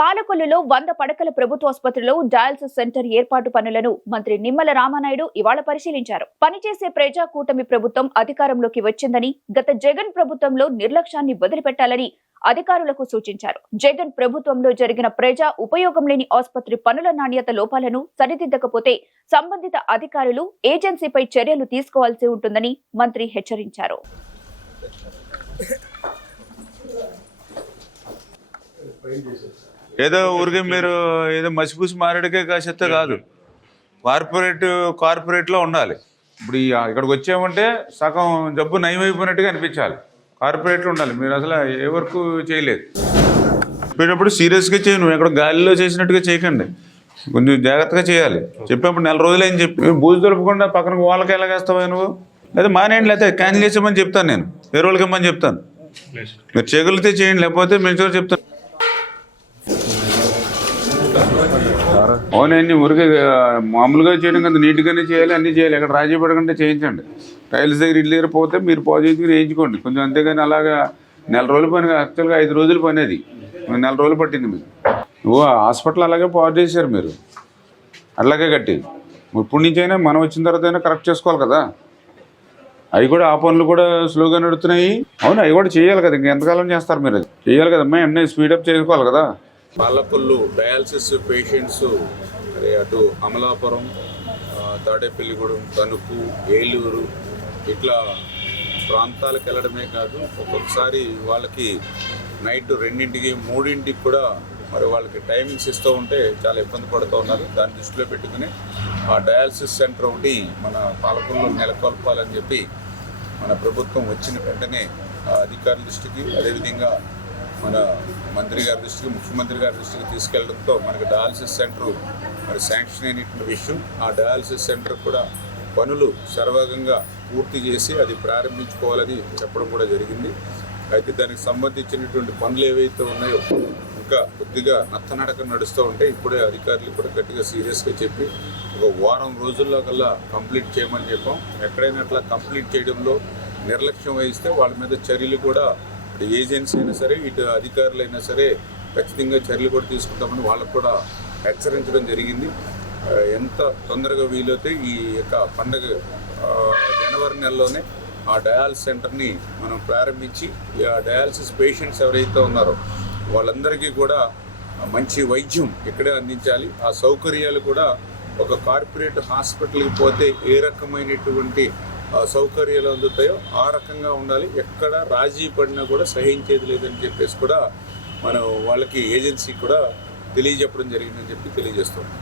పాలకొల్లులో వంద పడకల ప్రభుత్వాసుపత్రిలో dialysis centre ఏర్పాటు పనులను మంత్రి నిమ్మల రామానాయుడు ఇవాళ పరిశీలించారు. పనిచేసే ప్రజా కూటమి ప్రభుత్వం అధికారంలోకి వచ్చిందని గత జగన్ ప్రభుత్వంలో నిర్లక్ష్యాన్ని వదిలిపెట్టాలని అధికారులకు సూచించారు. జగన్ ప్రభుత్వంలో జరిగిన ప్రజా ఉపయోగం లేని ఆసుపత్రి పనుల నాణ్యత లోపాలను సరిదిద్దకపోతే సంబంధిత అధికారులు ఏజెన్సీపై చర్యలు తీసుకోవాల్సి ఉంటుందని మంత్రి హెచ్చరించారు. ఏదో ఊరికే మీరు ఏదో మసిపూసి మారేడుకే కాసేస్తే కాదు. కార్పొరేట్ కార్పొరేట్లో ఉండాలి. ఇప్పుడు ఇక్కడికి వచ్చామంటే సగం జబ్బు నయమైపోయినట్టుగా అనిపించాలి. కార్పొరేట్లో ఉండాలి. మీరు అసలు ఏ వర్క్ చేయలేదు. చెప్పేటప్పుడు సీరియస్గా చేయి నువ్వు ఎక్కడ గాలిలో చేసినట్టుగా చేయకండి. కొంచెం జాగ్రత్తగా చేయాలి. చెప్పినప్పుడు నెల రోజులైంది చెప్పి బూజు దొరకకుండా పక్కన వాళ్ళకి ఎలాగేస్తావా నువ్వు? లేదా మానేయండి లేకపోతే క్యాన్సిల్ చేసామని చెప్తాను నేను. వేరే వాళ్ళకి ఇమ్మని చెప్తాను. మీరు చేయగలిగితే చేయండి లేకపోతే మేము చెప్తాను. అవునండి ఊరికే మామూలుగా చేయడం కదా నీట్గానే చేయాలి అన్నీ చేయాలి. ఇక్కడ రాజీ పడకుండా చేయించండి. టైల్స్ దగ్గర ఇల్లు దగ్గర పోతే మీరు పాజిటివ్ వేయించుకోండి. కొంచెం అంతేగాని అలాగా నెల రోజుల పని యాక్చువల్గా ఐదు రోజుల పని అది. నెల రోజులు పట్టింది మీకు. ఓ హాస్పిటల్ అలాగే పాడు చేశారు మీరు. అట్లాగే కట్టి ఇప్పుడు నుంచైనా మనం వచ్చిన తర్వాత అయినా కరెక్ట్ చేసుకోవాలి కదా. అవి కూడా ఆ పనులు కూడా స్లోగా నడుస్తున్నాయి అవును అవి కూడా చేయాలి కదా. ఇంకెంతకాలం చేస్తారు మీరు అది? చేయాలి కదమ్మా ఎన్నీ స్పీడప్ చేసుకోవాలి కదా. పాలకొల్లు డయాలసిస్ పేషెంట్స్ మరి అటు అమలాపురం తాడేపల్లిగూడెం తణుకు ఏలూరు ఇట్లా ప్రాంతాలకు వెళ్ళడమే కాదు ఒక్కొక్కసారి వాళ్ళకి నైట్ రెండింటికి మూడింటికి కూడా మరి వాళ్ళకి టైమింగ్స్ ఇస్తూ ఉంటే చాలా ఇబ్బంది పడుతూ ఉన్నారు. దాన్ని దృష్టిలో పెట్టుకుని ఆ డయాలసిస్ సెంటర్ ఒకటి మన పాలకొల్లు నెలకొల్పాలని చెప్పి మన ప్రభుత్వం వచ్చిన వెంటనే అధికారుల దృష్టికి అదేవిధంగా మన మంత్రి గారి దృష్టికి ముఖ్యమంత్రి గారి దృష్టికి తీసుకెళ్ళడంతో మనకి డయాలసిస్ సెంటర్ మరి శాంక్షన్ అయినటువంటి విషయం. ఆ డయాలసిస్ సెంటర్ కూడా పనులు సర్వగంగా పూర్తి చేసి అది ప్రారంభించుకోవాలని చెప్పడం కూడా జరిగింది. అయితే దానికి సంబంధించినటువంటి పనులు ఏవైతే ఉన్నాయో ఇంకా కొద్దిగా నత్తనడక నడుస్తూ ఉంటే ఇప్పుడే అధికారులు కూడా గట్టిగా సీరియస్గా చెప్పి ఒక వారం రోజుల్లో కల్లా కంప్లీట్ చేయమని చెప్పాం. ఎక్కడైనా అట్లా కంప్లీట్ చేయడంలో నిర్లక్ష్యం వహిస్తే వాళ్ళ మీద చర్యలు కూడా ఏజెన్సీ అయినా సరే ఇటు అధికారులైనా సరే ఖచ్చితంగా చర్యలు కూడా తీసుకుంటామని వాళ్ళకు కూడా హెచ్చరించడం జరిగింది. ఎంత తొందరగా వీలైతే ఈ యొక్క పండగ జనవరి నెలలోనే ఆ డయాలసిస్ సెంటర్ని మనం ప్రారంభించి ఆ డయాలసిస్ పేషెంట్స్ ఎవరైతే ఉన్నారో వాళ్ళందరికీ కూడా మంచి వైద్యం ఇక్కడే అందించాలి. ఆ సౌకర్యాలు కూడా ఒక కార్పొరేట్ హాస్పిటల్కి పోతే ఏ రకమైనటువంటి సౌకర్యాలు అందుతాయో ఆ రకంగా ఉండాలి. ఎక్కడ రాజీ పడినా కూడా సహించేది లేదని చెప్పేసి కూడా మనం వాళ్ళకి ఏజెన్సీ కూడా తెలియజెప్పడం జరిగిందని చెప్పి తెలియజేస్తున్నాం.